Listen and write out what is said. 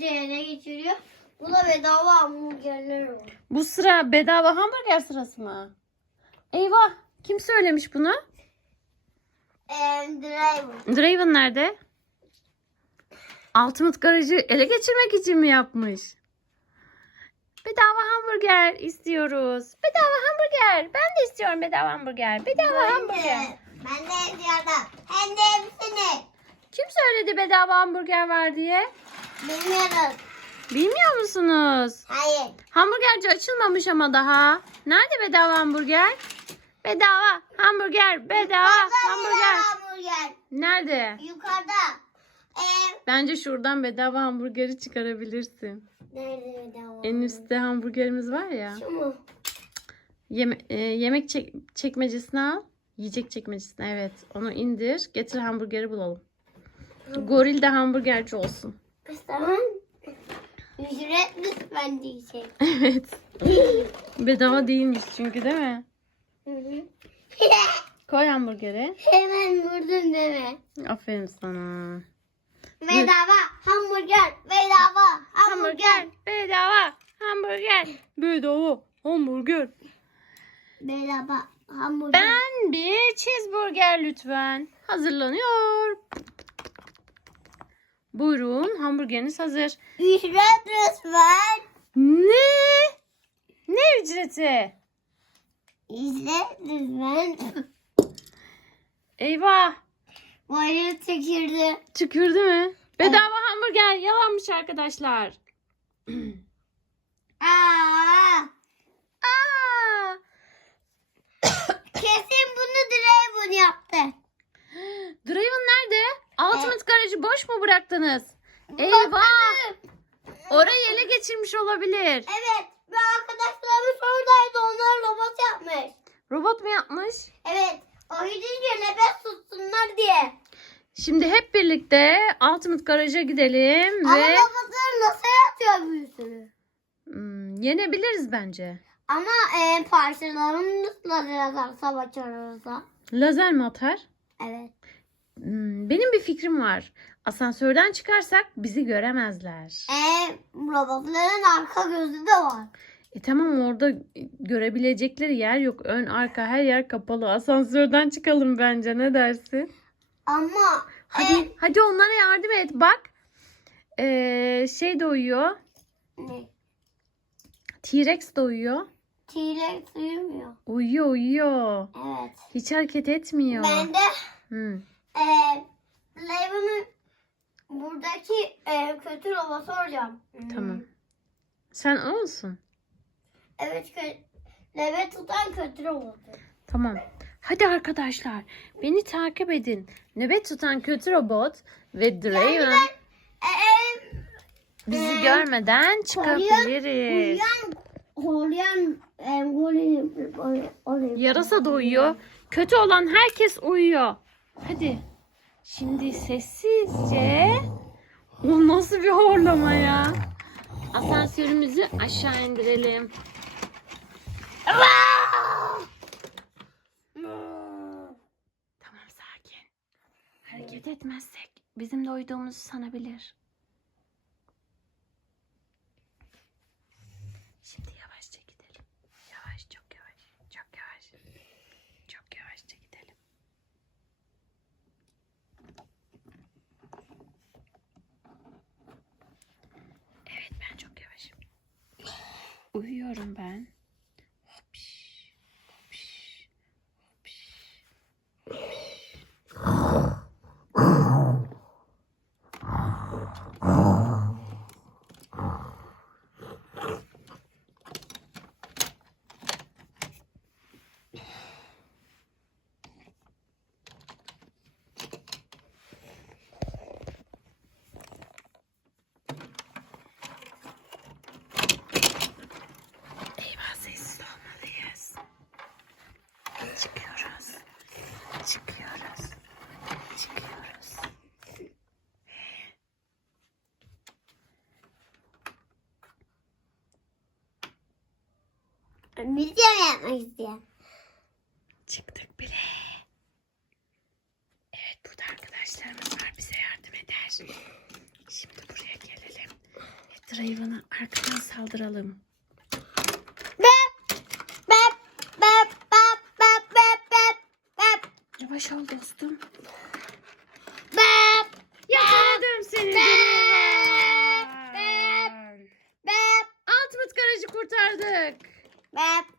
ele geçiriyor. Bu da bedava hamburgerler var. Bu sıra bedava hamburger sırası mı? Eyvah. Kim söylemiş bunu? And driver. Draven nerede? Ultimate Garajı ele geçirmek için mi yapmış? Bedava hamburger istiyoruz. Bedava hamburger. Ben de istiyorum bedava hamburger. Bedava hamburger. Ben de yazıyordum. Hem de hepsini. Kim söyledi bedava hamburger var diye? Bilmiyorum. Bilmiyor musunuz? Hayır. Hamburgerci açılmamış ama daha. Nerede bedava hamburger? Bedava hamburger, bedava hamburger. hamburger. Nerede? Yukarıda. Ee, Bence şuradan bedava hamburgeri çıkarabilirsin. nerede bedava? En üstte hamburgerimiz var ya. Şu mu? Yeme- e, yemek çek- çekmecesine al. Yiyecek çekmecesine evet. Onu indir. Getir hamburgeri bulalım. Goril de hamburgerci olsun. Tamam. Ücret lütfen diyecek. Evet. Bedava değilmiş çünkü değil mi? Hı hı. Koy hamburgeri. Hemen vurdun deme. Aferin sana. Bedava hamburger. Bedava hamburger. Bedava hamburger. Bedava hamburger. Bedava hamburger. Ben bir cheeseburger lütfen. Hazırlanıyor. Buyurun hamburgeriniz hazır. Ücret lütfen. Ne? Ne ücreti? Ücret lütfen. Eyvah. Boyu tükürdü. Tükürdü mü? Bedava hamburger yalanmış arkadaşlar. Aa! kesin bunu Draven yaptı. Draven nerede? Ultimate garajı bıraktınız? Eyvah! Orayı ele geçirmiş olabilir. Evet. Ve arkadaşlarımız oradaydı. Onlar robot yapmış. Robot mu yapmış? Evet. O gidince nefes tutsunlar diye. Şimdi hep birlikte Ultimate garaja gidelim Ama ve robotlar nasıl yatıyor büyüsünü? Hmm, yenebiliriz bence. Ama e, parçalarını nasıl yazarsa başarırsa. Lazer mi atar? Evet. Hmm, benim bir fikrim var. Asansörden çıkarsak bizi göremezler. E, robotların arka gözü de var. E tamam orada görebilecekleri yer yok. Ön arka her yer kapalı. Asansörden çıkalım bence ne dersin? Ama Hadi e, hadi onlara yardım et bak. Ee, şey de uyuyor. ne? T-Rex de uyuyor. T-Rex uyumuyor. Uyuyor uyuyor. Evet. Hiç hareket etmiyor. Ben de Hmm. e, buradaki e, kötü robot soracağım. Hmm. Tamam. Sen o musun? Evet. Kö- Leve tutan kötü robot. Tamam. Hadi arkadaşlar beni takip edin. Nöbet tutan kötü robot ve Draven E, e, bizi Ee, görmeden çıkabiliriz. Uyuyan, horlayan e, golü oraya. Yarasa da uyuyor. Kötü olan herkes uyuyor. Hadi. Şimdi sessizce. O nasıl bir horlama ya? Asansörümüzü aşağı indirelim. Tamam sakin. Hareket etmezsek bizim de uyuduğumuzu sanabilir. Şimdi yavaşça gidelim. Yavaş, çok yavaş. Çok yavaş. Çok yavaşça gidelim. Evet ben çok yavaşım. Uyuyorum ben. Hopş, hopş, hopş. Eyvah Video yapmak istiyorum. Çıktık bile. Evet burada arkadaşlarımız var bize yardım eder. Şimdi buraya gelelim. Ve arkadan saldıralım. Bep, bep, bep, bep, bep, bep. Yavaş ol dostum. Bye.